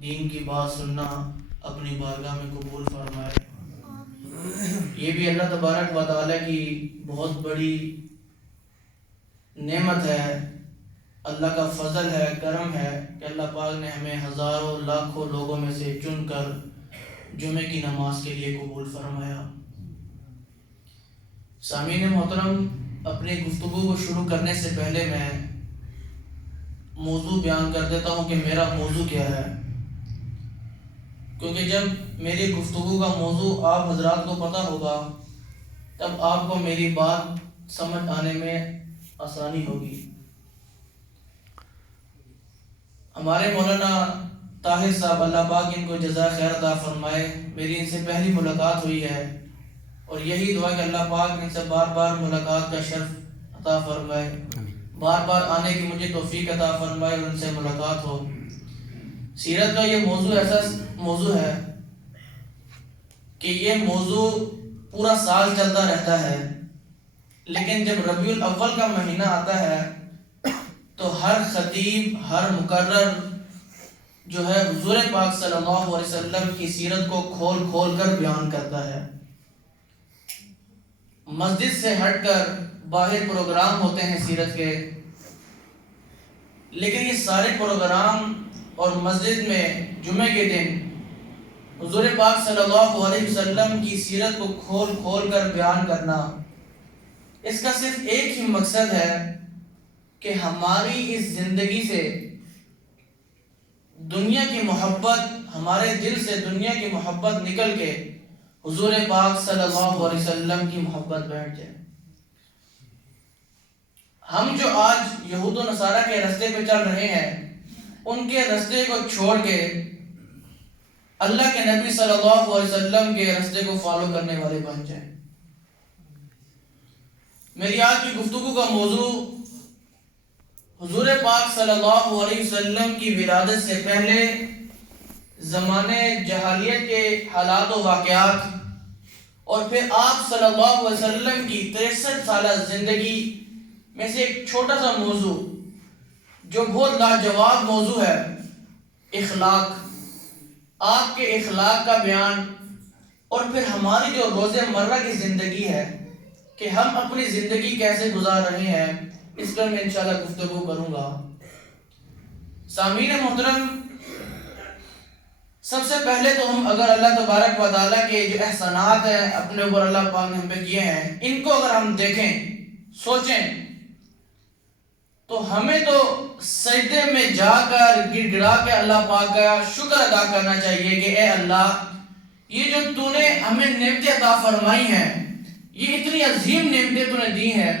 دین کی بات سننا اپنی بارگاہ میں قبول فرمائے۔ یہ بھی اللہ تبارک و تعالیٰ کی بہت بڑی نعمت ہے، اللہ کا فضل ہے، کرم ہے کہ اللہ پاک نے ہمیں ہزاروں لاکھوں لوگوں میں سے چن کر جمعے کی نماز کے لیے قبول فرمایا۔ سامعین محترم، اپنی گفتگو کو شروع کرنے سے پہلے میں موضوع بیان کر دیتا ہوں کہ میرا موضوع کیا ہے، کیونکہ جب میری گفتگو کا موضوع آپ حضرات کو پتہ ہوگا تب آپ کو میری بات سمجھ آنے میں آسانی ہوگی۔ ہمارے مولانا طاہر صاحب، اللہ پاک ان کو جزائے خیر عطا فرمائے، میری ان سے پہلی ملاقات ہوئی ہے اور یہی دعا کہ اللہ پاک ان سے بار بار ملاقات کا شرف عطا فرمائے، بار بار آنے کی مجھے توفیق عطا فرمائے اور ان سے ملاقات ہو۔ سیرت کا یہ موضوع ایسا موضوع ہے کہ یہ موضوع پورا سال چلتا رہتا ہے، لیکن جب ربیع الاول کا مہینہ آتا ہے تو ہر خطیب، ہر مقرر جو ہے حضور پاک صلی اللہ علیہ وسلم کی سیرت کو کھول کھول کر بیان کرتا ہے۔ مسجد سے ہٹ کر باہر پروگرام ہوتے ہیں سیرت کے، لیکن یہ سارے پروگرام اور مسجد میں جمعے کے دن حضور پاک صلی اللہ علیہ وسلم کی سیرت کو کھول کھول کر بیان کرنا، اس کا صرف ایک ہی مقصد ہے کہ ہماری اس زندگی سے دنیا کی محبت، ہمارے دل سے دنیا کی محبت نکل کے حضور پاک صلی اللہ علیہ وسلم کی محبت بیٹھ جائے۔ ہم جو آج یہود و نصارہ کے راستے پہ چل رہے ہیں، ان کے راستے کو چھوڑ کے اللہ کے نبی صلی اللہ علیہ وسلم کے راستے کو فالو کرنے والے بن جائیں۔ میری آج کی گفتگو کا موضوع حضور پاک صلی اللہ علیہ وسلم کی ولادت سے پہلے زمانے جاہلیت کے حالات و واقعات، اور پھر آپ صلی اللہ علیہ وسلم کی 63 سالہ زندگی میں سے ایک چھوٹا سا موضوع جو بہت لاجواب موضوع ہے، اخلاق، آپ کے اخلاق کا بیان، اور پھر ہماری جو روزمرہ کی زندگی ہے کہ ہم اپنی زندگی کیسے گزار رہے ہیں، اس پر میں انشاءاللہ گفتگو کروں گا۔ سامعین محترم، سب سے پہلے تو ہم اگر اللہ تبارک و تعالیٰ کے جو احسانات ہیں اپنے اوپر اللہ پاک نے ہم پہ کیے ہیں، ان کو اگر ہم دیکھیں، سوچیں، تو ہمیں تو سجدے میں جا کر گڑ گڑا کے اللہ پاک کا شکر ادا کرنا چاہیے کہ اے اللہ، یہ جو تو نے ہمیں نعمتیں عطا فرمائی ہیں، یہ اتنی عظیم نعمتیں تو نے دی ہیں،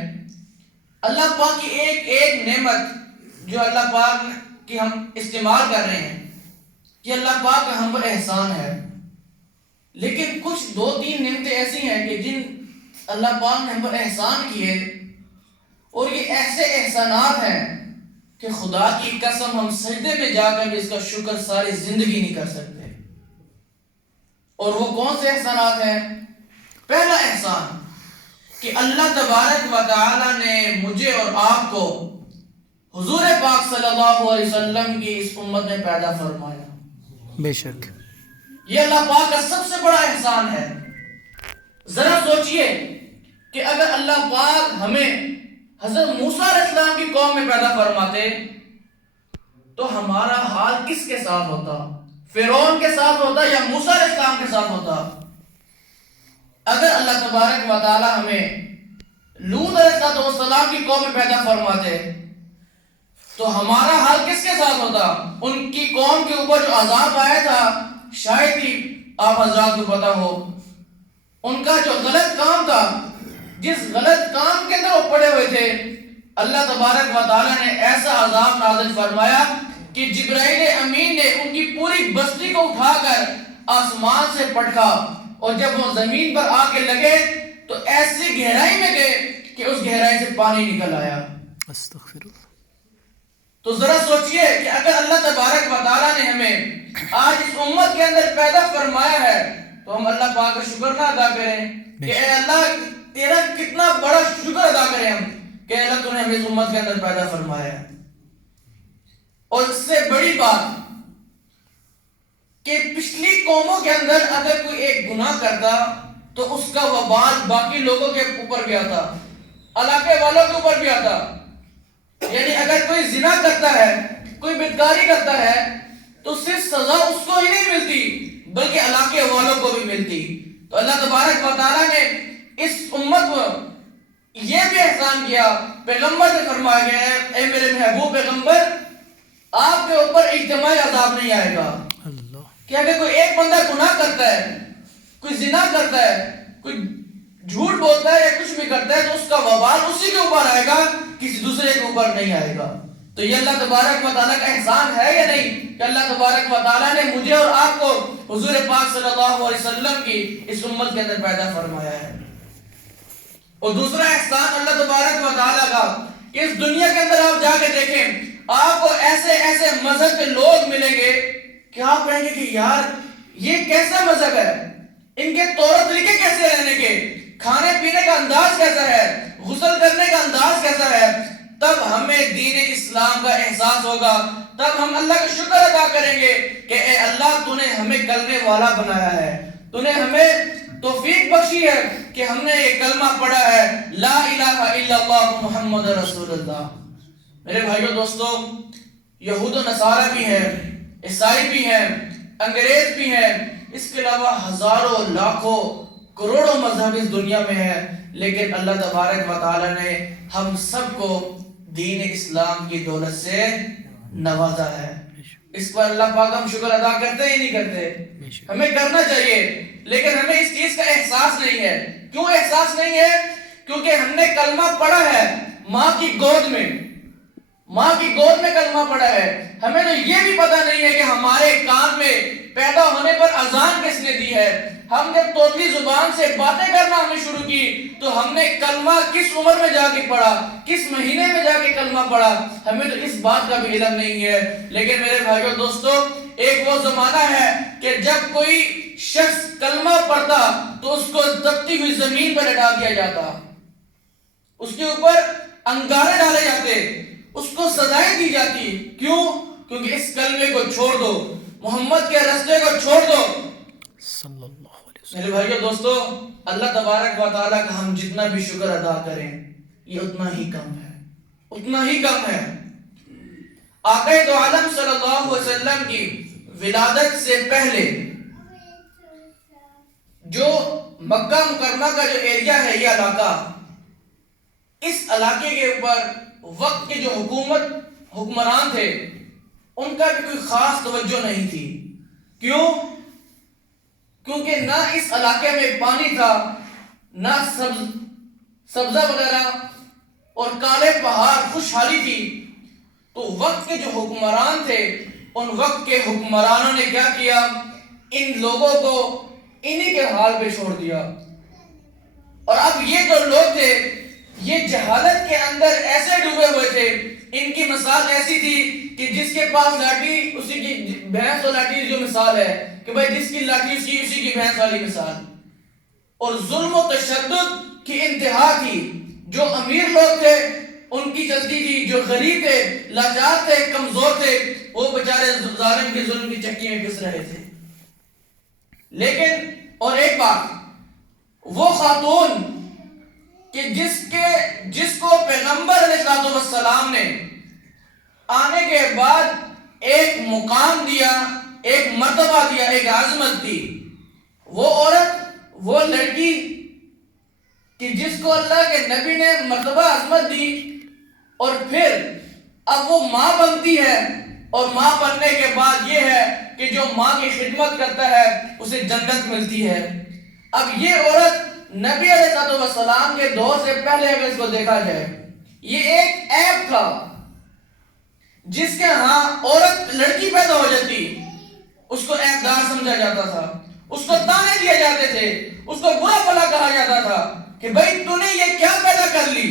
اللہ پاک کی ایک ایک نعمت جو اللہ پاک کی ہم استعمال کر رہے ہیں، یہ اللہ پاک کا ہم پر احسان ہے۔ لیکن کچھ 2-3 نعمتیں ایسی ہیں کہ جن اللہ پاک نے ہم پر احسان کیے، اور یہ ایسے احسانات ہیں کہ خدا کی قسم ہم سجدے میں جا کر بھی اس کا شکر ساری زندگی نہیں کر سکتے۔ اور وہ کون سے احسانات ہیں؟ پہلا احسان کہ اللہ تبارک و تعالی نے مجھے اور آپ کو حضور پاک صلی اللہ علیہ وسلم کی اس امت میں پیدا فرمایا۔ بے شک یہ اللہ پاک کا سب سے بڑا احسان ہے۔ ذرا سوچئے کہ اگر اللہ پاک ہمیں حضرت موسیٰ علیہ السلام کی قوم میں پیدا فرماتے تو ہمارا حال کس کے ساتھ ہوتا؟ فرعون کے ساتھ ہوتا یا موسیٰ علیہ السلام کے ساتھ ہوتا؟ اگر اللہ تبارک و تعالی ہمیں لوط علیہ السلام کی قوم میں پیدا فرماتے تو ہمارا حال کس کے ساتھ ہوتا؟ ان کی قوم کے اوپر جو عذاب آیا تھا، شاید ہی آپ حضرات کو پتا ہو، ان کا جو غلط کام تھا، جس غلط کام کے اندر وہ پڑے ہوئے تھے، اللہ تبارک و تعالیٰ نے ایسا عذاب نازل فرمایا کہ جبرائیل امین نے ان کی پوری بستی کو اٹھا کر آسمان سے پٹکا، اور جب وہ زمین پر آ کے لگے تو ایسی گہرائی میں گئے کہ اس گہرائی سے پانی نکل آیا۔ استغفر اللہ۔ تو ذرا سوچئے کہ اگر اللہ تبارک و تعالیٰ نے ہمیں آج اس امت کے اندر پیدا فرمایا ہے تو ہم اللہ پاک کا شکر نہ ادا کریں کہ اے اللہ تیرا کتنا بڑا شکر ادا کریں ہم کہ اللہ تو نے ہمیں اس امت کے اندر پیدا فرمایا ہے۔ اور اس سے بڑی بات کہ پچھلی قوموں کے اندر اگر کوئی ایک گناہ کرتا تو اس کا وبال باقی لوگوں کے اوپر بھی آتا، علاقے والوں کے اوپر بھی آتا. یعنی اگر کوئی زنا کرتا ہے، کوئی بدکاری کرتا ہے تو صرف سزا اس کو ہی نہیں ملتی بلکہ علاقے والوں کو بھی ملتی. تو اللہ تبارک و تعالیٰ نے اس امت کو یہ بھی احسان کیا، پیغمبر سے فرمایا گیا ہے اے میرے محبوب پیغمبر آپ کے اوپر اجتماعی عذاب نہیں آئے گا. اللہ کہ اگر کوئی ایک بندہ گناہ کرتا ہے، کوئی زنا کرتا ہے، کوئی جھوٹ بولتا ہے یا کچھ بھی کرتا ہے تو اس کا وبال اسی کے اوپر آئے گا، کسی دوسرے کے اوپر نہیں آئے گا. تو یہ اللہ تبارک و تعالیٰ کا احسان ہے یا نہیں کہ اللہ تبارک و تعالیٰ نے مجھے اور آپ کو حضور پاک صلی اللہ علیہ وسلم کی اس امت کے اندر پیدا فرمایا ہے. اور دوسرا احسان اللہ تبارک و تعالیٰ کا کہ اس دنیا کے اندر آپ جا کے دیکھیں آپ کو ایسے ایسے مذہب کے لوگ ملیں گے کہ آپ کہیں گے کہ یار یہ کیسا مذہب ہے، ان کے طور طریقے کیسے رہنے کے، کھانے پینے کا انداز کیسا ہے، غسل کرنے کا انداز کیسا ہے. تب ہمیں دین اسلام کا احساس ہوگا، تب ہم اللہ کا شکر ادا کریں گے کہ اے اللہ تو نے ہمیں کرنے والا بنایا ہے، تو نے ہمیں توفیق بخشی ہے کہ ہم نے یہ کلمہ پڑھا ہے لا الہ الا اللہ محمد رسول اللہ. میرے بھائیو دوستو، یہود و نصارہ بھی ہیں، عیسائی بھی ہیں، انگریز بھی ہیں، اس کے علاوہ ہزاروں لاکھوں کروڑوں مذہب اس دنیا میں ہیں، لیکن اللہ تبارک و تعالی نے ہم سب کو دین اسلام کی دولت سے نوازا ہے. اس پر اللہ پاک ہم شکر ادا کرتے ہی نہیں کرتے، ہمیں کرنا چاہیے، لیکن ہمیں اس چیز کا احساس نہیں ہے. کیوں احساس نہیں ہے؟ کیونکہ ہم نے کلمہ پڑھا ہے ماں کی گود میں، ماں کی گود میں کلمہ پڑھا ہے. ہمیں تو یہ بھی پتہ نہیں ہے کہ ہمارے کان میں پیدا ہونے پر اذان کس نے دی ہے. ہم جب طوطی زبان سے باتیں کرنا ہمیں شروع کی تو ہم نے کلمہ کس عمر میں جا کے پڑھا، کس مہینے میں جا کے کلمہ پڑھا، ہمیں تو اس بات کا بھی علم نہیں ہے. لیکن میرے بھائیو دوستو، ایک وہ زمانہ ہے کہ جب کوئی شخص کلمہ پڑھتا تو اس کو دبتی ہوئی زمین پر لٹا دیا جاتا، اس کے اوپر انگارے ڈالے جاتے، اس کو سزائیں دی جاتی. کیوں؟ کیونکہ اس کلمے کو چھوڑ دو، محمد کے رستے کو چھوڑ دو. صلی اللہ علیہ وسلم. میرے بھائیو دوستو، اللہ تبارک و تعالیٰ کا ہم جتنا بھی شکر ادا کریں یہ اتنا ہی کم ہے، اتنا ہی کم ہے. آقا دو عالم صلی اللہ علیہ وسلم کی ولادت سے پہلے جو مکہ مکرمہ کا جو ایریا ہے، یہ علاقہ، اس علاقے کے اوپر وقت کے جو حکمران تھے ان کا بھی کوئی خاص توجہ نہیں تھی. کیوں؟ کیونکہ نہ اس علاقے میں پانی تھا، نہ سبزہ وغیرہ، اور کالے پہاڑ، خوشحالی تھی. تو وقت کے جو حکمران تھے ان وقت کے حکمرانوں نے کیا کیا؟ ان لوگوں کو انہی کے حال پہ چھوڑ دیا. اور اب یہ جو لوگ تھے یہ جہالت کے اندر ایسے ڈوبے ہوئے تھے، ان کی مثال ایسی تھی کہ جس کے پاس لاٹھی اسی کی بھینس اور لاٹھی جو مثال ہے کہ بھائی جس کی لاٹھی اسی کی بھینس والی مثال. اور ظلم و تشدد کی انتہا تھی. جو امیر لوگ تھے ان کی چلتی تھی، جو غریب تھے، لاچار تھے، کمزور تھے، وہ بیچارے ظالم کے ظلم کی چکی میں پس رہے تھے. لیکن اور ایک بات، وہ خاتون کہ جس کو پیغمبر علیہ السلام نے آنے کے بعد ایک مقام دیا، ایک مرتبہ دیا، ایک عظمت دی، وہ عورت، وہ لڑکی کہ جس کو اللہ کے نبی نے مرتبہ عظمت دی، اور پھر اب وہ ماں بنتی ہے، اور ماں بننے کے بعد یہ ہے کہ جو ماں کی خدمت کرتا ہے اسے جنت ملتی ہے. اب یہ عورت نبی علیہ السلام کے دور سے پہلے اگر اس کو دیکھا جائے یہ ایک عیب تھا. جس کے ہاں عورت لڑکی پیدا ہو جاتی اس کو عیب دار سمجھا جاتا تھا، اس کو تانے دیے جاتے تھے، اس کو برا بھلا کہا جاتا تھا کہ بھائی تو نے یہ کیا پیدا کر لی،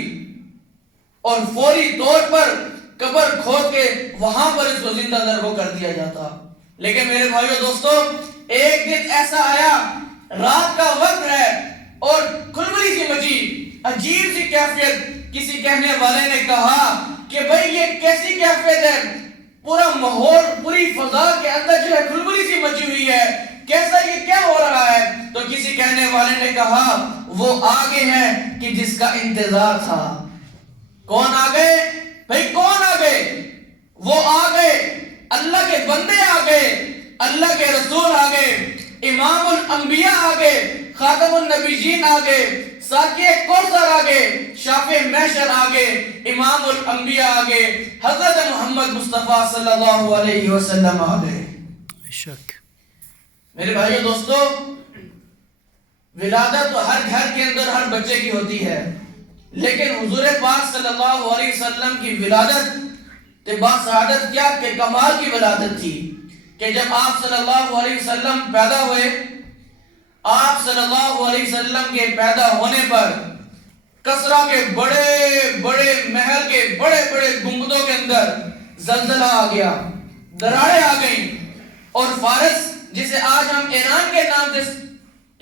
اور فوری طور پر قبر کھود کے وہاں پر اس کو زندہ ضرب کر دیا جاتا. لیکن میرے بھائیو دوستو، ایک دن ایسا آیا، رات کا وقت ہے اور کھلبلی سی مچی، عجیب سی کیفیت. کسی کہنے والے نے کہا کہ بھائی یہ کیسی کیفیت ہے، پورا ماحول، پوری فضا کے اندر جو ہے کھلبلی سی مچی ہوئی کہنے والے نے کہا وہ آگے ہے کہ جس کا انتظار تھا. کون آگے؟ بھئی کون آگے؟ وہ آگے، اللہ کے بندے آگے، اللہ کے رسول آگے، امام الانبیاء آگے، خاتم النبیین آگے، ساقی کوثر آگے، شافع محشر آگے، امام الانبیاء آگے، حضرت محمد مصطفیٰ صلی اللہ علیہ وسلم آگے. بے شک. میرے بھائیو دوستو، ولادت تو ہر گھر کے اندر ہر بچے کی ہوتی ہے، لیکن حضور پاک صلی اللہ علیہ وسلم کی ولادت با سعادت کیا کہ کمال کی ولادت تھی کہ جب آپ صلی اللہ علیہ وسلم پیدا ہوئے، آپ صلی اللہ علیہ وسلم کے پیدا ہونے پر کسرا کے بڑے بڑے محل کے بڑے بڑے گنبدوں کے اندر زلزلہ آ گیا، دراڑیں آ گئیں، اور فارس جسے آج ہم ایران کے نام سے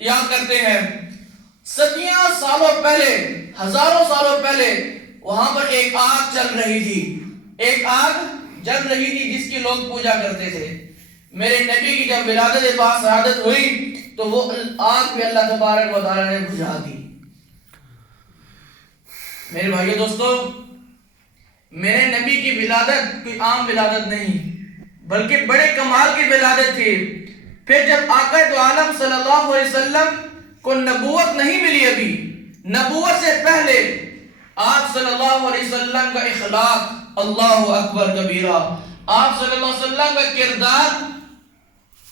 یاد کرتے ہیں، صدیاں سالوں پہلے، ہزاروں سالوں پہلے وہاں پر ایک آگ چل رہی تھی، ایک آگ جل رہی تھی جس کی لوگ پوجا کرتے تھے. میرے نبی کی جب ولادت با سعادت ہوئی تو وہ آگ بھی اللہ تبارک و تعالی نے بجھا دی. میرے بھائیو دوستو، میرے نبی کی ولادت کوئی عام ولادت نہیں بلکہ بڑے کمال کی ولادت تھی. پھر جب آقا دو عالم صلی اللہ علیہ وسلم کو نبوت نہیں ملی، ابھی نبوت سے پہلے آپ صلی اللہ علیہ وسلم کا اخلاق اللہ اکبر کبیرہ، آپ صلی اللہ علیہ وسلم کا کردار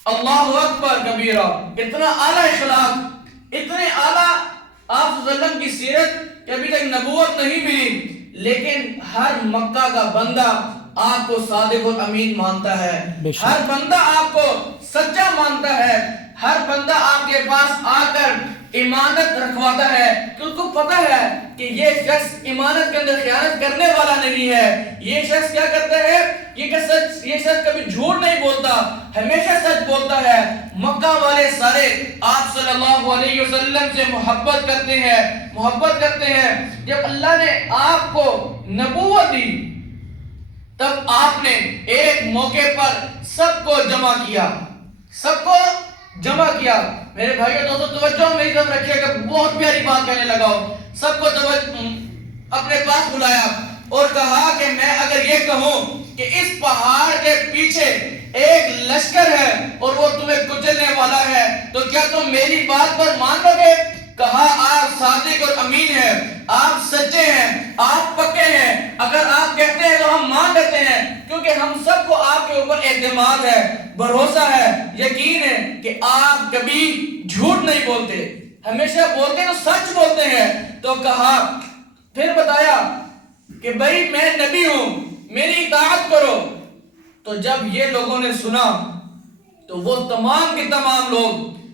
اللہ اکبر کبیرہ، اتنا اعلیٰ اخلاق، اتنے اعلیٰ آپ صلی اللہ علیہ وسلم کی سیرت کہ ابھی تک نبوت نہیں ملی، لیکن ہر مکہ کا بندہ آپ کو صادق اور امین مانتا ہے، ہر بندہ آپ کو سچا مانتا ہے، ہر بندہ آپ کے پاس آ کر امانت رکھواتا ہے کہ اس کو پتہ ہے کہ یہ شخص امانت کے اندر خیانت کرنے والا نہیں ہے، یہ شخص کیا کرتا ہے، یہ شخص کبھی جھوٹ نہیں بولتا، ہمیشہ سچ بولتا ہے. مکہ والے سارے آپ صلی اللہ علیہ وسلم سے محبت کرتے ہیں. جب اللہ نے آپ کو نبوت دی تب آپ نے ایک موقع پر سب کو جمع کیا. میرے بھائیو دوستو توجہ میری طرف رکھیے گا، بہت پیاری بات کہنے لگا ہوں. سب کو اپنے پاس بلایا اور کہا کہ میں اگر یہ کہوں کہ اس پہاڑ کے پیچھے ایک لشکر ہے اور وہ تمہیں کچلنے والا ہے تو کیا تم میری بات پر مان لو گے؟ کہا آپ صادق اور امین ہیں، آپ سچے ہیں، آپ پکے ہیں، اگر آپ کہتے ہیں تو ہم مان لیتے ہیں، کیونکہ ہم سب کو آپ کے اوپر اعتماد ہے، بھروسہ ہے، یقین ہے کہ آپ کبھی جھوٹ نہیں بولتے، ہمیشہ بولتے تو سچ بولتے ہیں. تو کہا، پھر بتایا کہ بھائی میں نبی ہوں، میری اطاعت کرو. تو جب یہ لوگوں نے سنا تو وہ تمام کے تمام لوگ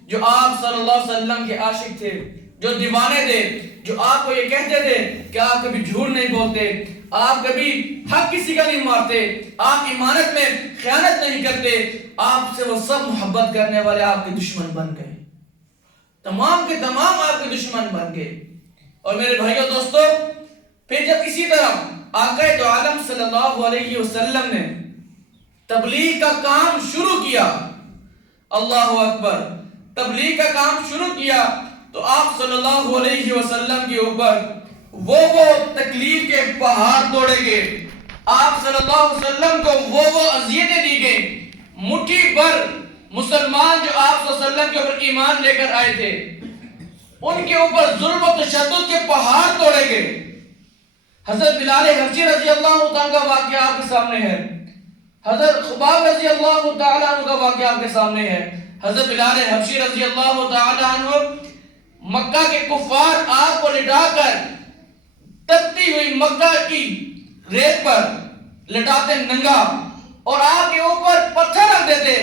جو آپ صلی اللہ علیہ وسلم کے عاشق تھے، جو دیوانے تھے، جو آپ کو یہ کہتے تھے کہ آپ کبھی جھوٹ نہیں بولتے، آپ کبھی حق کسی کا نہیں مارتے، آپ امانت میں خیانت نہیں کرتے، آپ سے وہ سب محبت کرنے والے آپ کے دشمن بن گئے، تمام کے تمام آپ کے دشمن بن گئے. اور میرے بھائیو دوستو، پھر جب اسی طرح آقا دو عالم صلی اللہ علیہ وسلم نے تبلیغ کا کام شروع کیا، اللہ اکبر، تبلیغ کا کام شروع کیا تو آپ صلی اللہ علیہ وسلم کے اوپر وہ تکلیف کے پہاڑ توڑے گئے، آپ صلی اللہ علیہ وسلم کو وہ اذیتیں دی گئیں. مٹھی بھر مسلمان جو آپ صلی اللہ علیہ وسلم کے اوپر ایمان لے کر آئے تھے ان کے اوپر ظلم و تشدد کے پہاڑ توڑے گئے. حضرت بلال حبشی رضی اللہ تعالیٰ کا واقعہ آپ کے سامنے ہے، حضرت خباب رضی اللہ تعالیٰ عنہ کا واقعہ آپ کے سامنے ہے. حضرت بلال حبشی رضی اللہ تعالیٰ عنہ مکہ کے کفار آپ کو لٹا کر تپتی ہوئی مکہ کی ریت پر لٹاتے ننگا اور آپ کے اوپر پتھر رکھ دیتے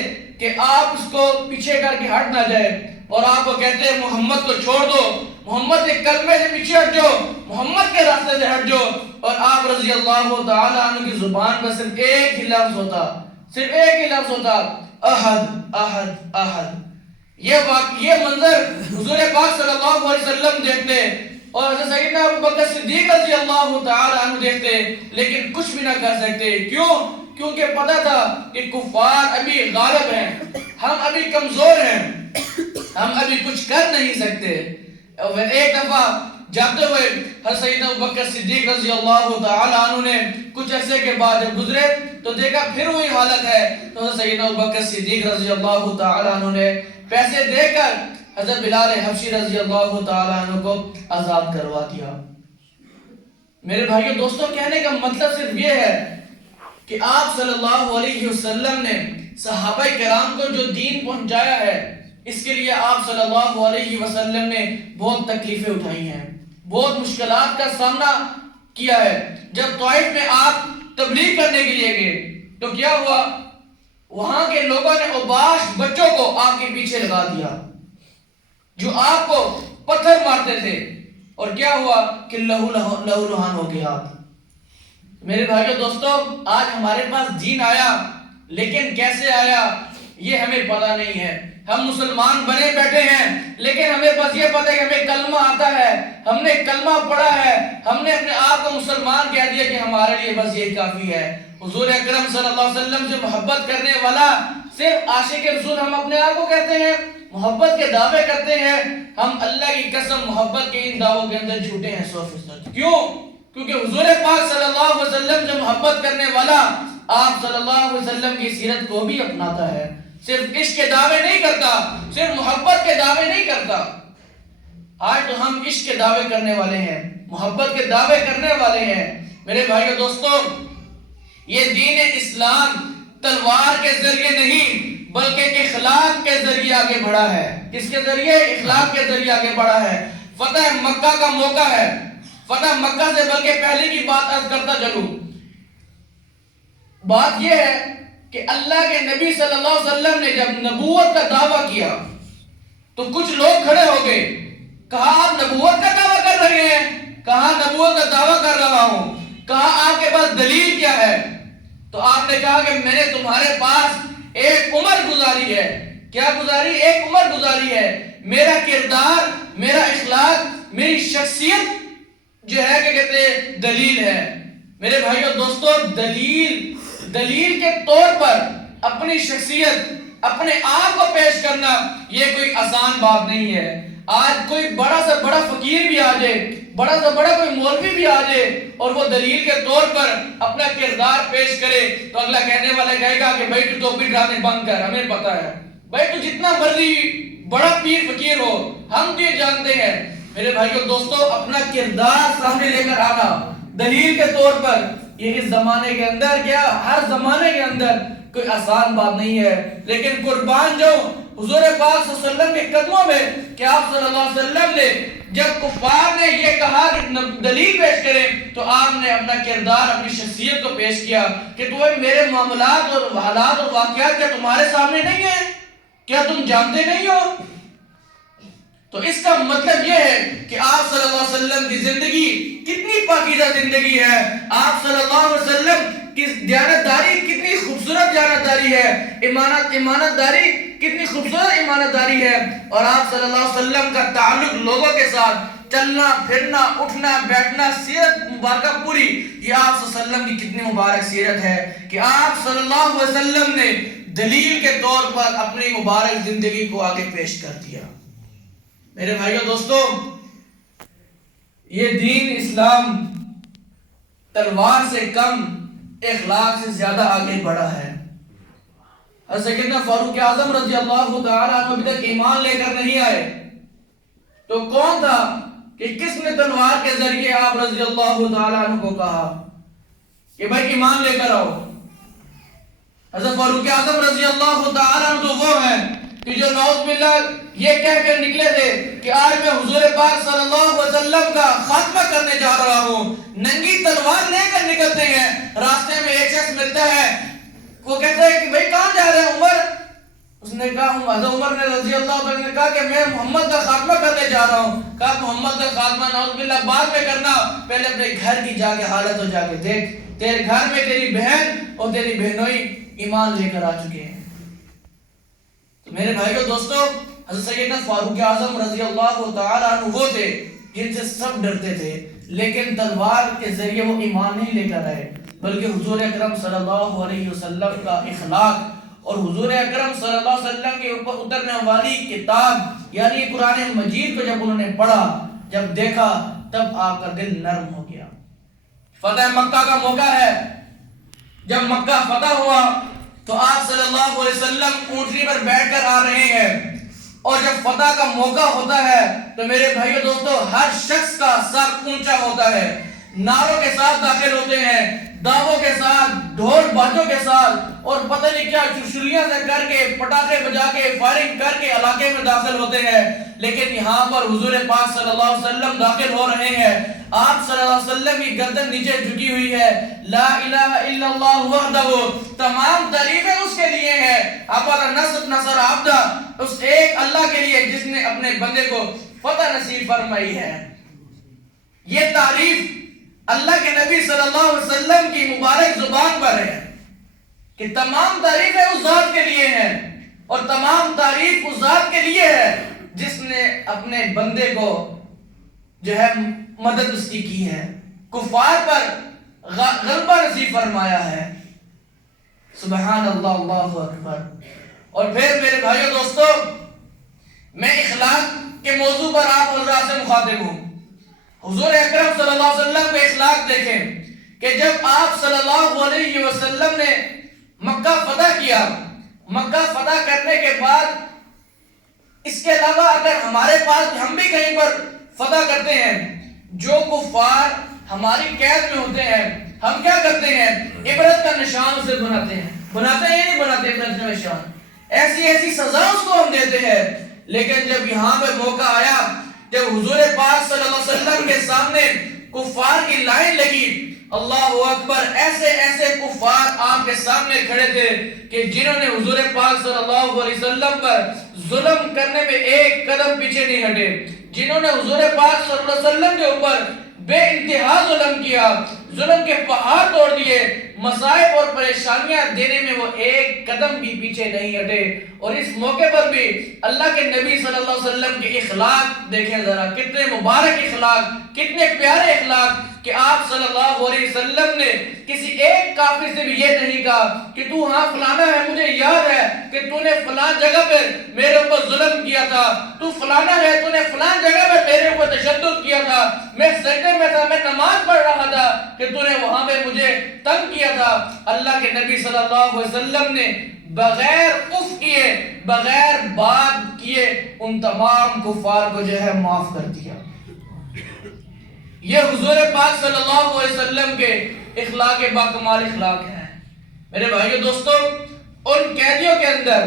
کہ آپ اس کو پیچھے کر کے ہٹ نہ جائے، اور آپ کو کہتے ہیں محمد کو چھوڑ دو، محمد کے کلمے سے پیچھے ہٹ جاؤ، محمد کے راستے سے ہٹ جاؤ. اور آپ رضی اللہ تعالیٰ عنہ کی زبان پر صرف ایک ہی لفظ ہوتا، احد احد احد. یہ منظر حضور پاک صلی اللہ علیہ وسلم دیکھتے اور حضرت سیدنا ابوبکر صدیق رضی اللہ تعالیٰ عنہ دیکھتے، لیکن کچھ بھی نہ کر سکتے. کیونکہ پتہ تھا کہ کفار ابھی غالب ہیں، ہم ابھی کمزور ہیں، ہم ابھی کچھ کر نہیں سکتے. اور ایک دفعہ جاتے ہوئے حضرت سیدنا ابوبکر صدیق رضی اللہ تعالی عنہ نے کچھ عرصے کے بعد جب گزرے تو دیکھا پھر وہی حالت ہے. تو حضرت سیدنا ابوبکر صدیق رضی اللہ تعالی عنہ نے پیسے دے کر حضرت بلال حبشی رضی اللہ تعالی عنہ کو آزاد کروا دیا. میرے بھائیو دوستوں، کہنے کا مطلب صرف یہ ہے کہ آپ صلی اللہ علیہ وسلم نے صحابہ کرام کو جو دین پہنچایا ہے، اس کے لیے آپ صلی اللہ علیہ وسلم نے بہت تکلیفیں اٹھائی ہیں، بہت مشکلات کا سامنا کیا ہے. جب طائف میں آپ تبلیغ کرنے کے لیے گئے تو کیا ہوا؟ وہاں کے لوگوں نے اوباش بچوں کو آپ کے پیچھے لگا دیا جو آپ کو پتھر مارتے تھے، اور کیا ہوا کہ لہو لہان ہو گیا. میرے بھائیو دوستوں، آج ہمارے پاس دین آیا، لیکن کیسے آیا یہ ہمیں پتہ نہیں ہے. ہم مسلمان بنے بیٹھے ہیں، لیکن ہمیں بس یہ پتہ ہے کہ ہمیں کلمہ آتا ہے، ہم نے کلمہ پڑھا ہے، ہم نے اپنے آپ کو مسلمان کہہ دیا کہ ہمارے لیے بس یہ کافی ہے. حضور اکرم صلی اللہ علیہ وسلم سے محبت کرنے والا صرف عاشق رسول ہم اپنے آپ کو کہتے ہیں، محبت کے دعوے کرتے ہیں. ہم اللہ کی قسم محبت کے ان دعووں کے اندر جھوٹے ہیں 100%. کیوں؟ کیونکہ حضور پاک صلی اللہ علیہ وسلم سے محبت کرنے والا آپ صلی اللہ علیہ وسلم کی سیرت کو بھی اپناتا ہے، صرف عشق کے دعوے نہیں کرتا، صرف محبت کے دعوے نہیں کرتا. آج تو ہم عشق کے دعوے کرنے والے ہیں، محبت کے دعوے کرنے والے ہیں. میرے بھائیو دوستوں، یہ دین اسلام تلوار کے ذریعے نہیں بلکہ اخلاق کے ذریعے آگے بڑھا ہے. کس کے ذریعے؟ اخلاق کے ذریعے آگے بڑھا ہے. فتح مکہ کا موقع ہے. فتح مکہ سے بلکہ پہلے کی بات عرض کرتا چلوں. بات یہ ہے کہ اللہ کے نبی صلی اللہ علیہ وسلم نے جب نبوت کا دعویٰ کیا تو کچھ لوگ کھڑے ہو گئے، کہا آپ نبوت کا دعویٰ کر رہے ہیں؟ کہا نبوت کا دعویٰ کر رہا ہوں. کہا آپ کے پاس دلیل کیا ہے؟ تو آپ نے کہا کہ میں نے تمہارے پاس ایک عمر گزاری ہے. کیا گزاری؟ ایک عمر گزاری ہے. میرا کردار، میرا اخلاق، میری شخصیت جو ہے کہ کہتے ہیں دلیل ہے. میرے بھائیو دوستو، دلیل کے طور پر اپنی شخصیت، اپنے آپ کو پیش کرنا یہ کوئی آسان بات نہیں ہے. آج کوئی بڑا سے بڑا فقیر بھی آ جائے، بڑا سے بڑا کوئی مولوی بھی آ جائے اور وہ دلیل کے طور پر اپنا کردار پیش کرے تو اگلا کہنے والا کہے گا کہ بھائی تو ٹوپی ڈرانے بند کر، ہمیں پتا ہے. بھائی تو جتنا مرضی بڑا پیر فقیر ہو، ہم تو یہ جانتے ہیں. میرے بھائیو دوستو، اپنا کردار سامنے لے کر آنا دلیل کے طور پر، یہ اس زمانے کے اندر، کیا ہر زمانے کے اندر کوئی آسان بات نہیں ہے. لیکن قربان جو حضور پاک صلی اللہ علیہ وسلم کے قدموں میں کہ آپ صلی اللہ علیہ وسلم نے جب کفار نے یہ کہا کہ دلیل پیش کریں تو آپ نے اپنا کردار، اپنی شخصیت کو پیش کیا کہ تمہیں میرے معاملات اور حالات اور واقعات کیا تمہارے سامنے نہیں ہیں؟ کیا تم جانتے نہیں ہو؟ تو اس کا مطلب یہ ہے کہ آپ صلی اللہ علیہ وسلم کی زندگی کتنی پاکیزہ زندگی ہے. آپ صلی اللہ علیہ وسلم کی دیانتداری کتنی خوبصورت دیانتداری ہے، امانت داری کتنی خوبصورت امانت داری ہے. اور آپ صلی اللہ علیہ وسلم کا تعلق لوگوں کے ساتھ، چلنا پھرنا اٹھنا بیٹھنا، سیرت مبارکہ پوری، یہ آپ صلی اللہ علیہ وسلم کی کتنی مبارک سیرت ہے کہ آپ صلی اللہ علیہ وسلم نے دلیل کے طور پر اپنی مبارک زندگی کو آگے پیش کر دیا. میرے بھائیو دوستو، یہ دین اسلام تلوار سے کم، اخلاق سے زیادہ آگے بڑھا ہے. حضرت سیدنا فاروق اعظم رضی اللہ تعالیٰ عنہ ابھی تک ایمان لے کر نہیں آئے تو کون تھا کہ کس نے تلوار کے ذریعے آپ رضی اللہ تعالیٰ عنہ کو کہا کہ بھائی ایمان لے کر آؤ؟ حضرت فاروق اعظم رضی اللہ تعالیٰ عنہ تو وہ ہیں کہ جو نعوذ باللہ یہ کہہ کر نکلے تھے کہ آج میں حضور پاک صلی اللہ علیہ وسلم کا خاتمہ کرنے جا رہا ہوں. ننگی تلوار لے کر نکلتے ہیں، راستے میں ایک شخص ملتا ہے، وہ کہتا ہے کہ بھائی کہاں جا رہے ہیں عمر؟ اس نے کہا، حضرت عمر نے رضی اللہ عنہ نے کہا کہ میں محمد کا خاتمہ کرنے جا رہا ہوں. کہا محمد کا خاتمہ نعوذ باللہ بعد میں کرنا، پہلے اپنے گھر کی جا کے حالت ہو جا کے دیکھ، تیرے گھر میں تیری بہن اور تیری بہنوئی ایمان لے کر آ چکے ہیں. تو میرے بھائیو دوستو، حضرت سیدنا فاروق اعظم رضی اللہ تعالیٰ عنہ وہ تھے جن سے سب ڈرتے تھے، لیکن تلوار کے ذریعے وہ ایمان نہیں لے کر آئے بلکہ حضور اکرم صلی اللہ علیہ وسلم کا اخلاق اور حضور اکرم صلی اللہ علیہ وسلم کے اوپر اترنے والی کتاب یعنی قرآن مجید کو جب انہوں نے پڑھا، جب دیکھا، تب آپ کا دل نرم ہو گیا۔ فتح مکہ کا موقع ہے، جب مکہ فتح ہوا تو آپ صلی اللہ علیہ وسلم اونٹنی پر بیٹھ کر آ رہے ہیں، اور جب فتح کا موقع ہوتا ہے تو میرے بھائیو دوستو ہر شخص کا سر اونچا ہوتا ہے، نعروں کے ساتھ داخل ہوتے ہیں، دعووں کے ساتھ، ڈھول باجوں کے ساتھ، اور پتہ نہیں کیا چرچلیاں سے کر کے، پٹاخے بجا کے، فائرنگ کر کے علاقے میں داخل ہوتے ہیں۔ لیکن یہاں پر حضور پاک صلی اللہ علیہ وسلم داخل ہو رہے ہیں، آپ صلی اللہ علیہ وسلم کی گردن نیچے جھکی ہوئی ہے، لا الہ الا اللہ وحدہ، تمام تعریفیں اس کے لیے ہیں، اپنا نصر نصر عبدہ، اس ایک اللہ کے لیے جس نے اپنے بندے کو فتح نصیب فرمائی ہے۔ یہ تعریف اللہ کے نبی صلی اللہ علیہ وسلم کی مبارک زبان پر ہے کہ تمام تعریفیں اس ذات کے لیے ہیں، اور تمام تعریف اس ذات کے لیے ہے جس نے اپنے بندے کو جو ہے مدد اس کی ہے، کفار پر غلبہ نصیب فرمایا ہے۔ سبحان اللہ، اللہ اکبر۔ اور پھر میرے بھائیو دوستو، میں اخلاق کے موضوع پر آپ حضرات سے مخاطب ہوں۔ حضور اکرم صلی اللہ علیہ وسلم کے اخلاق دیکھیں کہ جب آپ صلی اللہ علیہ وسلم نے مکہ فتح کیا، مکہ فتح کرنے کے بعد اس کے علاوہ اگر ہمارے پاس ہم بھی کہیں پر فتح کرتے ہیں، جو کفار ہماری قید میں ہوتے ہیں، ہم کیا کرتے ہیں؟ عبرت کا نشان اسے بناتے ہیں یا نہیں بناتے؟ عبرت کا نشان، ایسی سزا اس کو ہم دیتے ہیں۔ لیکن جب یہاں پہ موقع آیا، جب حضور پاک صلی اللہ علیہ وسلم کے سامنے کفار کی لائن لگی، اللہ اکبر، ایسے کفار آپ کے سامنے کھڑے تھے کہ جنہوں نے حضور پاک صلی اللہ علیہ وسلم پر ظلم کرنے میں ایک قدم پیچھے نہیں ہٹے، جنہوں نے حضور پاک صلی اللہ علیہ وسلم کے اوپر بے انتہا ظلم کیا، ظلم کے پہاڑ توڑ دیے، مصائب اور پریشانیاں دینے میں وہ ایک قدم بھی پیچھے نہیں ہٹے۔ اور اس موقع پر بھی اللہ کے نبی صلی اللہ علیہ وسلم کے اخلاق دیکھیں ذرا، کتنے مبارک اخلاق، کتنے پیارے اخلاق کہ آپ صلی اللہ علیہ وسلم نے کسی ایک کافر سے بھی یہ نہیں کہا کہ تو ہاں فلانا ہے، مجھے یاد ہے کہ تو نے فلان جگہ پر میرے اوپر ظلم کیا تھا، تو فلانا ہے، تو نے فلان جگہ پر میرے اوپر تشدد کیا تھا، میں سجدے میں تھا، میں نماز پڑھ رہا تھا کہ تو نے وہاں پہ مجھے تنگ کیا تھا۔ اللہ کے نبی صلی اللہ علیہ وسلم نے بغیر اف کیے، بغیر بات کیے ان تمام کفار کو جو ہے معاف کر دیا۔ یہ حضور پاک صلی اللہ علیہ وسلم کے اخلاق باکمال اخلاق ہیں۔ میرے بھائیو دوستو، ان قیدیوں کے اندر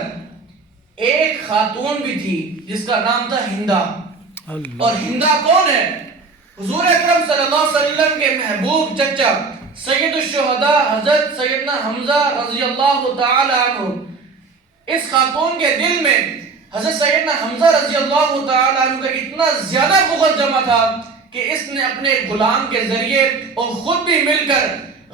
ایک خاتون بھی تھی جس کا نام تھا ہندا، اور ہندا کون ہے؟ حضور اکرم صلی اللہ علیہ وسلم کے محبوب چچا سید الشہداء حضرت سیدنا حمزہ رضی اللہ تعالی عنہ۔ اس خاتون کے دل میں حضرت سیدنا حمزہ رضی اللہ تعالی عنہ کا اتنا زیادہ بغض جمع تھا کہ اس نے اپنے غلام کے ذریعے اور خود بھی مل کر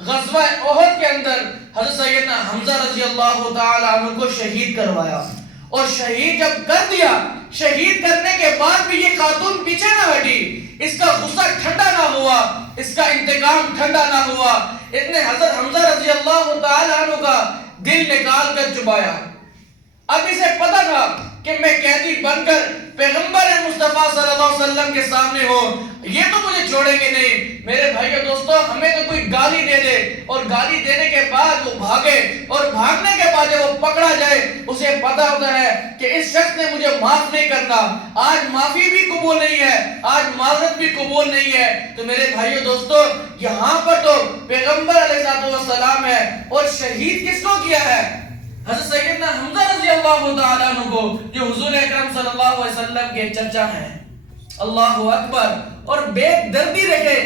غزوہ احد کے اندر حضرت سیدنا حمزہ رضی اللہ تعالی عنہ کو شہید کروایا، اور شہید جب کر دیا، شہید کرنے کے بعد بھی یہ خاتون پیچھے نہ ہٹی، اس کا غصہ ٹھنڈا نہ ہوا، اس کا انتقام ٹھنڈا نہ ہوا، اس نے حضرت حمزہ رضی اللہ تعالی عنہ کا دل نکال کر چبایا۔ اب اسے پتا تھا کہ میں قیدی بن کر پیغمبر مصطفیٰ صلی اللہ علیہ وسلم کے سامنے ہو، یہ تو مجھے چھوڑیں گے نہیں۔ میرے بھائیو دوستو، ہمیں تو کوئی گالی دے دے اور گالی دینے کے بعد وہ بھاگے، اور بھاگنے کے بعد جب وہ پکڑا جائے اسے پتا ہوتا ہے کہ اس شخص نے مجھے معاف نہیں کرنا، آج معافی بھی قبول نہیں ہے، آج معذرت بھی قبول نہیں ہے۔ تو میرے بھائیو دوستو، یہاں پر تو پیغمبر علیہ السلام ہے، اور شہید کس کو کیا ہے؟ حضرت سیدنا حمزہ رضی اللہ تعالیٰ عنہ کو، جو حضور اکرم صلی اللہ علیہ وسلم کے چچا ہیں۔ اللہ اکبر۔ اور بے دردی رکھے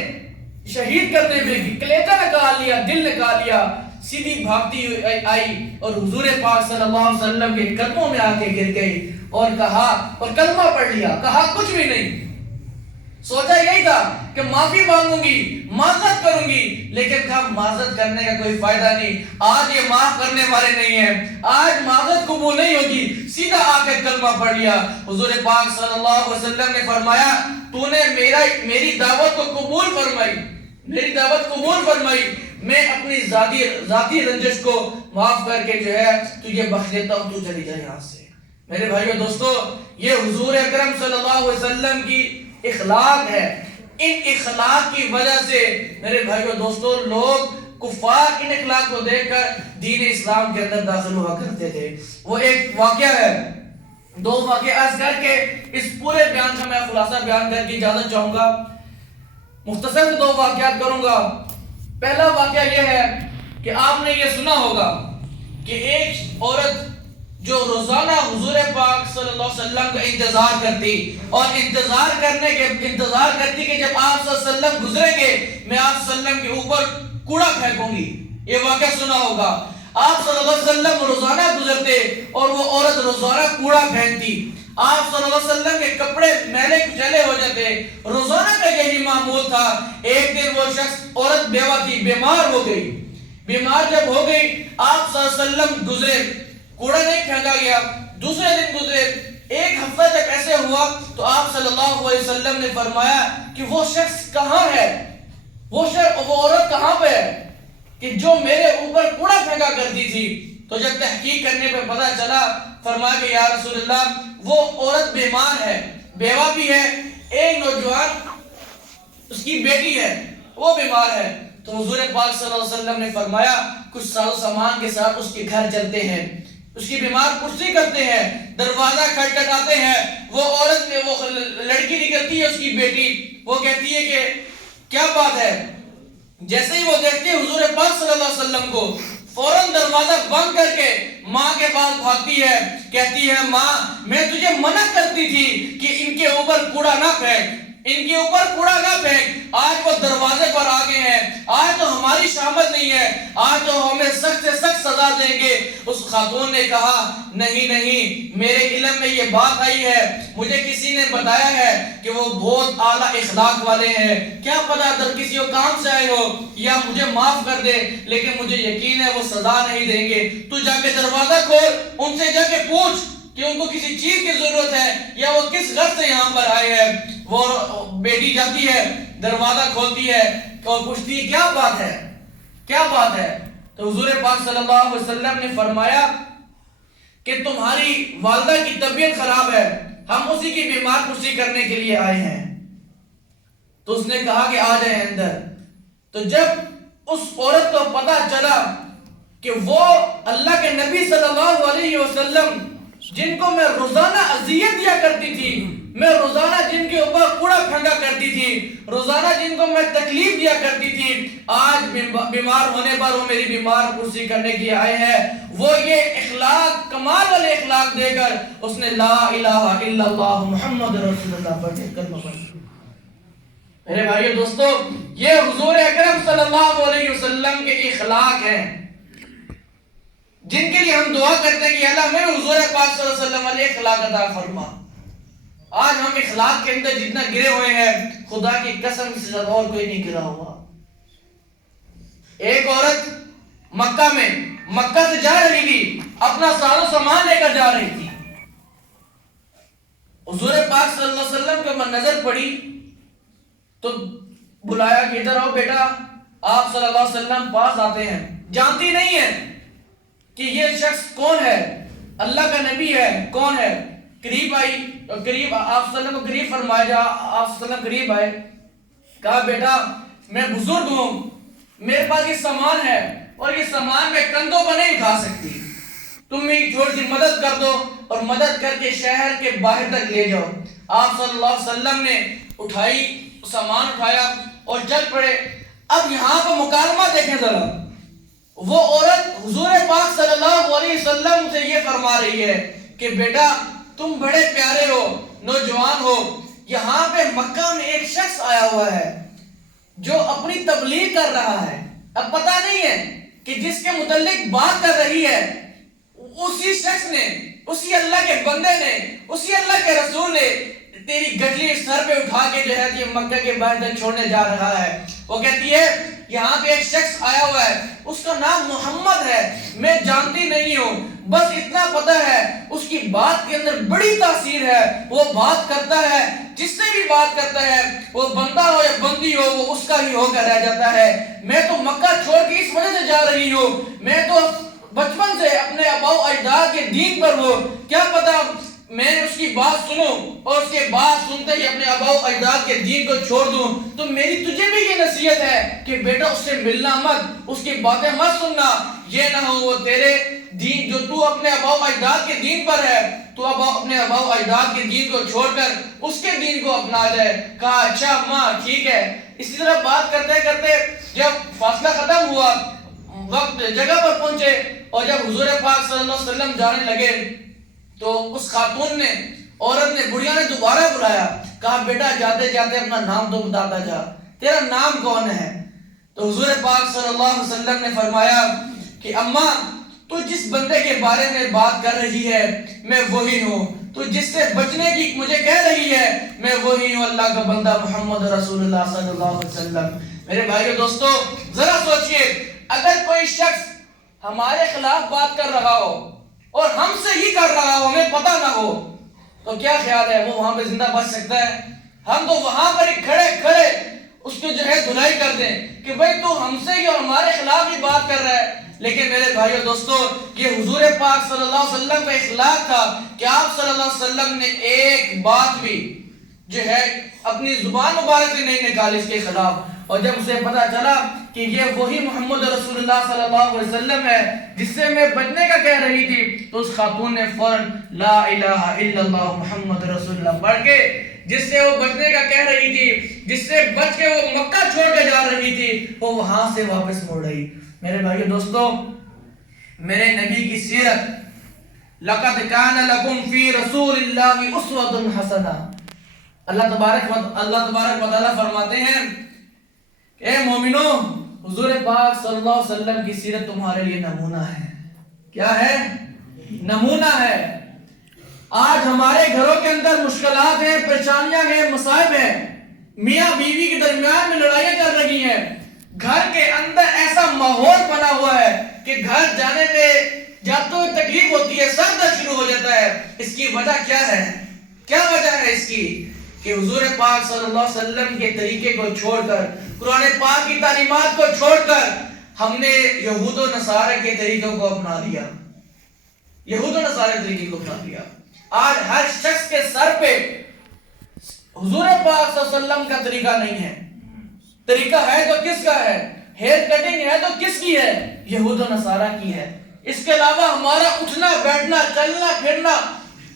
شہید کرنے میں کلیجہ نکال لیا، دل نکال لیا، سیدھی بھاگتی آئی اور حضور پاک صلی اللہ علیہ وسلم کے قدموں میں آ کے گر گئی اور کہا، اور کلمہ پڑھ لیا، کہا کچھ بھی نہیں۔ سوچا یہی تھا کہ معافی مانگوں گی، معذرت کروں گی، لیکن کہا معذرت کرنے کا کوئی فائدہ نہیں، آج یہ معاف کرنے والے نہیں ہیں، آج معذرت قبول نہیں ہوگی، سیدھا آ کے کلمہ پڑھ لیا۔ حضور پاک صلی اللہ علیہ وسلم نے فرمایا، تو نے میری دعوت کو قبول فرمائی، میری دعوت قبول فرمائی، میں اپنی ذاتی رنجش کو معاف کر کے جو ہے تجھے بخش دیتا ہوں، تو چلی جائے یہاں سے۔ میرے بھائیو دوستو، یہ حضور اکرم صلی اللہ علیہ وسلم کی اخلاق ہے۔ ان اخلاق کی وجہ سے میرے بھائیو دوستو لوگ کفار ان اخلاق کو دیکھ کر دین اسلام کے اندر داخل ہوا کرتے تھے۔ وہ ایک واقعہ ہے، دو واقعہ عرض کر کے اس پورے بیان کا میں خلاصہ بیان کر کے اجازت چاہوں گا۔ مختصر دو واقعات کروں گا۔ پہلا واقعہ یہ ہے کہ آپ نے یہ سنا ہوگا کہ ایک عورت جو روزانہ حضور پاک صلی اللہ علیہ وسلم کا انتظار کرتی اور انتظار کرتی کہ جب آپ صلی اللہ علیہ وسلم گزریں گے میں آپ صلی اللہ علیہ وسلم کے اوپر کوڑا پھینکوں گی۔ یہ واقعہ سنا ہوگا۔ آپ صلی اللہ علیہ وسلم روزانہ گزرتے اور وہ عورت روزانہ کوڑا پھینکتی۔ آپ صلی اللہ علیہ وسلم کے کپڑے میلے کچیلے ہو جاتے، روزانہ کا یہی معمول تھا۔ ایک دن وہ شخص، عورت بیوہ تھی، بیمار ہو گئی۔ بیمار جب ہو گئی، آپ صلی اللہ علیہ وسلم گزرے، کوڑا نہیں پھینکا گیا۔ دوسرے دن گزرے، ایک ہفتہ جب ایسے ہوا تو آپ صلی اللہ علیہ وسلم نے فرمایا کہ وہ شخص کہاں ہے، وہ عورت کہاں پہ ہے کہ جو میرے اوپر کوڑا پھینکا کرتی تھی۔ تو جب تحقیق کرنے پہ پتہ چلا، فرمایا کہ یا رسول اللہ وہ عورت بیمار ہے، بیوہ بھی ہے، ایک نوجوان اس کی بیٹی ہے، وہ بیمار ہے۔ تو حضور پاک صلی اللہ علیہ وسلم نے فرمایا کچھ ساز و سامان کے ساتھ اس کے گھر چلتے ہیں، اس کی بیمار پرسی کرتے ہیں، دروازہ کھٹکھٹاتے ہیں۔ وہ عورت میں وہ لڑکی نکلتی ہے، اس کی بیٹی، وہ کہتی ہے کہ کیا بات ہے؟ جیسے ہی وہ دیکھتی ہے حضور پاک صلی اللہ علیہ وسلم کو، فوراً دروازہ بند کر کے ماں کے پاس بھاگتی ہے، کہتی ہے ماں میں تجھے منع کرتی تھی کہ ان کے اوپر کوڑا نہ پھینک، ان کے اوپر کوڑا نہ پھینک۔ آج وہ دروازے پر آ گئے ہیں، آج تو ہماری شامت نہیں ہے، آج تو ہمیں سخت سے سخت سزا دیں گے۔ اس خاتون نے کہا نہیں، میرے علم میں یہ بات آئی ہے، مجھے کسی نے بتایا ہے کہ وہ بہت اعلیٰ اخلاق والے ہیں، کیا پتہ در کسی کام سے آئے ہو یا مجھے معاف کر دے، لیکن مجھے یقین ہے وہ سزا نہیں دیں گے۔ تو جا کے دروازہ کھول، ان سے جا کے پوچھ کہ ان کو کسی چیز کی ضرورت ہے یا وہ کس غرض سے یہاں پر آئے ہیں۔ وہ بیٹی جاتی ہے، دروازہ کھولتی ہے اور پوچھتی ہے کیا بات ہے، کیا بات ہے؟ تو حضور پاک صلی اللہ علیہ وسلم نے فرمایا کہ تمہاری والدہ کی طبیعت خراب ہے، ہم اسی کی بیمار پرسی کرنے کے لیے آئے ہیں۔ تو اس نے کہا کہ آ جائیں اندر۔ تو جب اس عورت کو پتہ چلا کہ وہ اللہ کے نبی صلی اللہ علیہ وسلم جن کو میں روزانہ اذیت دیا کرتی تھی، میں روزانہ جن کے اوپر کوڑا پھینکا کرتی تھی، روزانہ جن کو میں تکلیف دیا کرتی تھی، آج بیمار ہونے پر وہ میری بیمار پرسی کرنے کے آئے ہیں، وہ یہ اخلاق، کمال والے اخلاق دے کر اس نے لا الہ الا اللہ محمد رسول اللہ پڑھ کے کلمہ پڑھ۔ میرے بھائیو دوستو، یہ حضور اکرم صلی اللہ علیہ وسلم کے اخلاق ہیں جن کے لیے ہم دعا کرتے ہیں کہ اللہ میں حضور پاک صلی اللہ علیہ وسلم علیہ اخلاق عطا فرما۔ آج ہم اخلاق کے اندر جتنا گرے ہوئے ہیں، خدا کی قسم سے زیادہ اور کوئی نہیں گرا ہوا۔ ایک عورت مکہ سے جا رہی تھی، اپنا ساز و سامان لے کر جا رہی تھی۔ حضور پاک صلی اللہ علیہ وسلم کے نظر پڑی تو بلایا کہ ادھر آؤ بیٹا۔ آپ صلی اللہ علیہ وسلم پاس آتے ہیں، جانتی نہیں ہے کہ یہ شخص کون ہے، اللہ کا نبی ہے، کون ہے۔ قریب آئی، قریب آپ صلی اللہ علیہ وسلم کو قریب فرمایا، جا آپ صلی اللہ علیہ وسلم قریب آئے، کہا بیٹا میں بزرگ ہوں، میرے پاس یہ سامان ہے اور یہ سامان میں کندھوں پر نہیں اٹھا سکتی، تم میری تھوڑی سی مدد کر دو اور مدد کر کے شہر کے باہر تک لے جاؤ۔ آپ صلی اللہ علیہ وسلم نے سامان اٹھایا اور چل پڑے۔ اب یہاں پر مکالمہ دیکھیں ذرا، وہ عورت حضور پاک صلی اللہ علیہ وسلم سے یہ فرما رہی ہے کہ بیٹا تم بڑے پیارے ہو، نوجوان ہو، یہاں پہ مکہ میں ایک شخص آیا ہوا ہے جو اپنی تبلیغ کر رہا ہے۔ اب پتہ نہیں ہے کہ جس کے متعلق بات کر رہی ہے اسی شخص نے، اسی اللہ کے بندے نے، اسی اللہ کے رسول نے تیری گٹلی سر پہ اٹھا کے جو ہے یہ مکہ کے باہر تک چھوڑنے جا رہا ہے۔ وہ کہتی ہے یہاں پہ ایک شخص آیا ہوا ہے، اس کا نام محمد ہے، میں جانتی نہیں ہوں، بس اتنا پتہ ہے اس کی بات کے اندر بڑی تاثیر ہے، وہ بات کرتا ہے، جس سے بھی بات کرتا ہے وہ بندہ ہو یا بندی ہو وہ اس کا ہی ہو کر رہ جاتا ہے۔ میں تو مکہ چھوڑ کے اس وجہ سے جا رہی ہوں، میں تو بچپن سے اپنے آبا و اجداد کے دین پر ہوں، کیا پتہ میں اس کی بات سنوں اور اس کے بعد سنتے ہی اپنے آبا و اجداد کے دین کو چھوڑ دوں۔ تو میری تجھے بھی یہ نصیحت ہے کہ بیٹا اس سے ملنا مت، اس کی باتیں مت سننا، یہ نہ ہو وہ تیرے دین جو تو اپنے آبا و اجداد کے دین پر ہے، تو اپنے آبا و اجداد کے دین کو چھوڑ کر اس کے دین کو اپنا جائے۔ کہا اچھا ماں ٹھیک ہے۔ اسی طرح بات کرتے کرتے جب فاصلہ ختم ہوا، وقت جگہ پر پہنچے اور جب حضور پاک صلی اللہ علیہ وسلم جانے لگے تو اس خاتون نے، عورت نے، بڑھیا نے دوبارہ بلایا، کہا بیٹا جاتے جاتے اپنا نام تو بتاتا جا، تیرا نام کون ہے؟ تو حضور پاک صلی اللہ علیہ وسلم نے فرمایا کہ اماں تو جس بندے کے بارے میں بات کر رہی ہے میں وہی ہوں، تو جس سے بچنے کی مجھے کہہ رہی ہے میں وہی ہوں، اللہ کا بندہ محمد رسول اللہ صلی اللہ علیہ وسلم۔ میرے بھائیو دوستو ذرا سوچئے، اگر کوئی شخص ہمارے خلاف بات کر رہا ہو اور ہم سے ہی کر رہا ہو، ہمیں پتہ نہ ہو، تو کیا خیال ہے وہ وہاں پہ زندہ بچ سکتا ہے؟ ہم تو وہاں پر ہی کھڑے کھڑے اس کو جو ہے دھلائی کر دیں کہ بھئی تو ہم سے ہی اور ہمارے خلاف ہی بات کر رہا ہے۔ لیکن میرے بھائیو دوستو یہ حضور پاک صلی اللہ علیہ وسلم کا اخلاق تھا کہ آپ صلی اللہ علیہ وسلم نے ایک بات بھی جو ہے اپنی زبان مبارک سے نہیں نکالی اس کے خلاف، اور جب اسے پتا چلا کہ یہ وہی محمد رسول اللہ صلی اللہ علیہ وسلم ہے جس سے میں بچنے کا کہہ رہی تھی، تو اس خاتون نے فوراً لا الہ الا اللہ محمد رسول اللہ پڑھ کے، جس سے وہ بچنے کا کہہ رہی تھی، جس سے بچ کے وہ مکہ چھوڑ کے جا رہی تھی، وہ وہاں سے واپس موڑ رہی۔ میرے بھائیو دوستو میرے نبی کی سیرت، لَقَدْ كَانَ لَكُمْ فِي رَسُولِ اللَّهِ أُسْوَةٌ حَسَنَةٌ۔ اللہ تبارک و تعالیٰ فرماتے ہیں کہ اے مومنو، حضور پاک صلی اللہ علیہ وسلم کی سیرت تمہارے لیے نمونہ ہے۔ کیا ہے؟ نمونہ ہے۔ آج ہمارے گھروں کے اندر مشکلات ہیں، پریشانیاں ہیں، مصائب ہیں، میاں بیوی کے درمیان میں لڑائیاں چل رہی ہیں، گھر کے اندر ایسا ماحول بنا ہوا ہے کہ گھر جانے میں جاتے ہوئے تکلیف ہوتی ہے، سر درد شروع ہو جاتا ہے۔ اس کی وجہ کیا ہے؟ کیا وجہ ہے اس کی؟ کہ حضور پاک صلی اللہ علیہ وسلم کے طریقے کو چھوڑ کر، قرآن پاک کی تعلیمات کو چھوڑ کر ہم نے یہود و نصارہ کے طریقوں کو اپنا لیا، یہود و نصارہ کے طریقے کو اپنا لیا۔ آج ہر شخص کے سر پہ حضور پاک صلی اللہ علیہ وسلم کا طریقہ نہیں ہے۔ طریقہ ہے تو کس کا ہے؟ ہیئر کٹنگ ہے تو کس کی ہے؟ یہود و نصارہ کی ہے۔ اس کے علاوہ ہمارا اٹھنا بیٹھنا چلنا پھرنا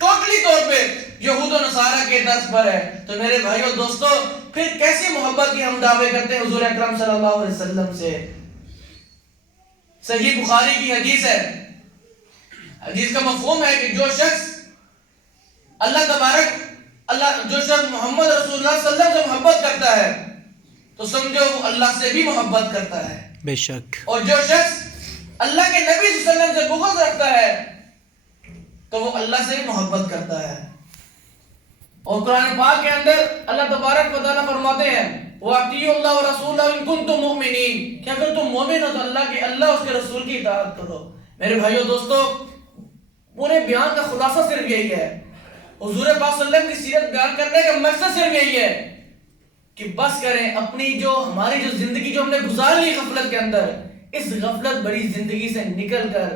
ٹوٹلی طور پہ یہود و نصارہ کے طرز پر ہے۔ تو میرے بھائیو دوستو پھر کیسی محبت کی ہم دعوے کرتے ہیں حضور اکرم صلی اللہ علیہ وسلم سے؟ صحیح بخاری کی حدیث ہے، حدیث کا مفہوم ہے کہ جو شخص جو شخص محمد رسول اللہ صلی اللہ علیہ وسلم سے محبت کرتا ہے تو سمجھو وہ اللہ سے بھی محبت کرتا ہے، بے شک، اور جو شخص اللہ کے نبی صلی اللہ علیہ وسلم سے بغض رکھتا ہے تو وہ اللہ سے بھی محبت کرتا ہے۔ اور قرآن پاک کے اندر اللہ تبارک و تعالیٰ فرماتے ہیں وَأَطِيعُوا اللَّهَ وَرَسُولَهُ إِن كُنتُم مُؤْمِنِينَ کہ اگر تم مومن ہو تو اللہ اس کے رسول کی اطاعت کرو۔ میرے بھائیو دوستو پورے بیان کا خلاصہ صرف یہی ہے، حضور پاک صلی اللہ علیہ وسلم کی سیرت بیان کرنے کا مقصد صرف یہی ہے کہ بس کریں اپنی ہماری زندگی جو ہم نے گزار لی غفلت کے اندر، اس غفلت بڑی زندگی سے نکل کر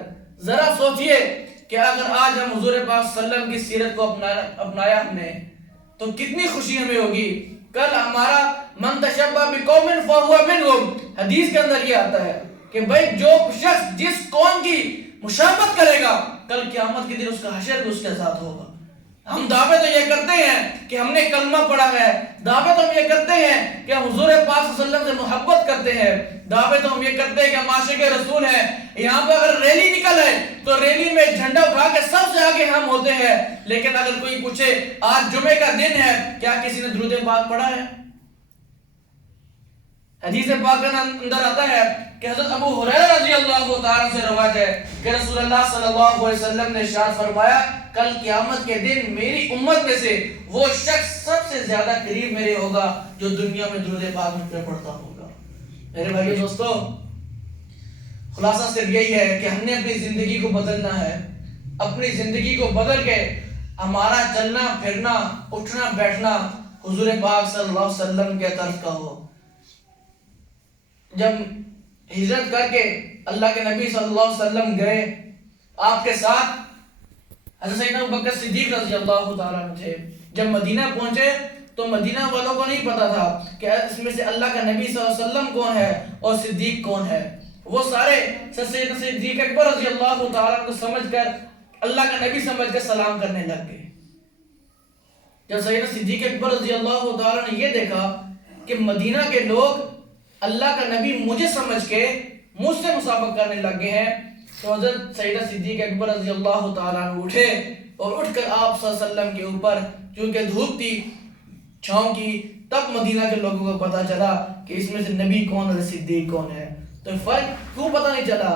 ذرا سوچئے کہ اگر آج ہم حضور پاک صلی اللہ علیہ وسلم کی سیرت کو اپنایا ہم نے تو کتنی خوشی ہمیں ہوگی۔ کل ہمارا من تشبہ بقوم فہو منہم، حدیث کے اندر یہ آتا ہے کہ بھائی جو شخص جس قوم کی مشابہت کرے گا کل قیامت کے دن اس کا حشر بھی اس کے ساتھ ہوگا۔ ہم دعوے تو یہ کرتے ہیں کہ ہم نے کلمہ پڑھا ہے، دعوے تو ہم یہ کرتے ہیں کہ ہم حضور پاک صلی اللہ علیہ وسلم سے محبت کرتے ہیں، دعوے تو ہم یہ کرتے ہیں کہ ہم عاشق رسول ہیں۔ یہاں پہ اگر ریلی نکل ہے تو ریلی میں جھنڈا اٹھا کے سب سے آگے ہم ہوتے ہیں، لیکن اگر کوئی پوچھے آج جمعے کا دن ہے کیا کسی نے درود پاک پڑھا ہے؟ حدیث پاک کے اندر آتا ہے کہ حضرت ابو ہریرہ رضی اللہ تعالیٰ سے روایت ہے کہ رسول اللہ صلی اللہ علیہ وسلم نے ارشاد فرمایا کل قیامت کے دن میری امت میں سے وہ شخص سب سے زیادہ قریب میرے ہوگا جو دنیا میں درود پاک مجھ پہ پڑھتا ہوگا۔ میرے بھائیو دوستو، خلاصہ صرف یہی ہے کہ ہم نے اپنی زندگی کو بدلنا ہے. اپنی زندگی کو بدل کے ہمارا چلنا پھرنا اٹھنا بیٹھنا حضور پاک صلی اللہ علیہ وسلم کے طرف کا ہو. جب ہجرت کر کے اللہ کے نبی صلی اللہ علیہ وسلم گئے، آپ کے ساتھ حضرت سیدنا ابوبکر صدیق رضی اللہ تعالیٰ عنہ تھے. جب مدینہ پہنچے تو مدینہ والوں کو نہیں پتا تھا کہ اس میں سے اللہ کا نبی صلی اللہ علیہ وسلم کون ہے اور صدیق کون ہے. وہ سارے سیدنا صدیق اکبر رضی اللہ تعالیٰ عنہ کو سمجھ کر اللہ کا نبی سمجھ کر سلام کرنے لگ گئے. جب سیدنا صدیق اکبر رضی اللہ تعالیٰ نے یہ دیکھا کہ مدینہ کے لوگ اللہ کا نبی مجھے سمجھ کے مجھ سے مصافحہ کرنے لگ گئے ہیں، تو حضرت سیدنا صدیق اکبر رضی اللہ تعالیٰ عنہ اٹھے اور اٹھ کر آپ صلی اللہ علیہ وسلم کے اوپر، چونکہ دھوپ تھی، چھاؤں کی، تب مدینہ کے لوگوں کو پتا چلا کہ اس میں سے نبی کون اور صدیق کون ہے. تو فرق کیوں پتا نہیں چلا؟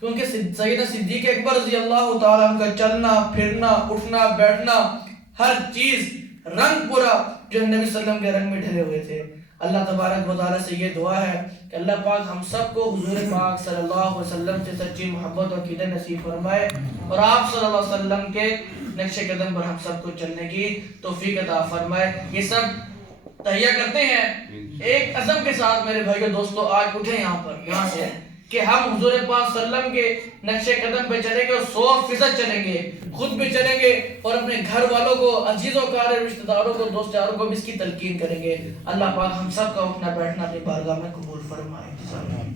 کیونکہ سیدنا صدیق اکبر رضی اللہ تعالیٰ عنہ کا چلنا پھرنا اٹھنا بیٹھنا ہر چیز رنگ پورا جو نبی صلی اللہ علیہ وسلم کے رنگ میں ڈھلے ہوئے تھے. اللہ تبارک و تعالیٰ سے یہ دعا ہے کہ اللہ پاک ہم سب کو حضور پاک صلی اللہ علیہ وسلم سے سچی محبت اور عقیدہ نصیب فرمائے، اور آپ صلی اللہ علیہ وسلم کے نقش قدم پر ہم سب کو چلنے کی توفیق عطا فرمائے. یہ سب تہیہ کرتے ہیں ایک عزم کے ساتھ میرے بھائیو دوستو. آج اٹھیں یہاں سے کہ ہم حضور پاک صلی اللہ علیہ وسلم کے نقش قدم پہ چلیں گے اور 100% چلیں گے، خود بھی چلیں گے اور اپنے گھر والوں کو، عزیزوں کار رشتہ داروں کو، دوست یاروں کو بھی اس کی تلقین کریں گے. اللہ پاک ہم سب کا اٹھنا بیٹھنا اپنی بارگاہ میں قبول فرمائے.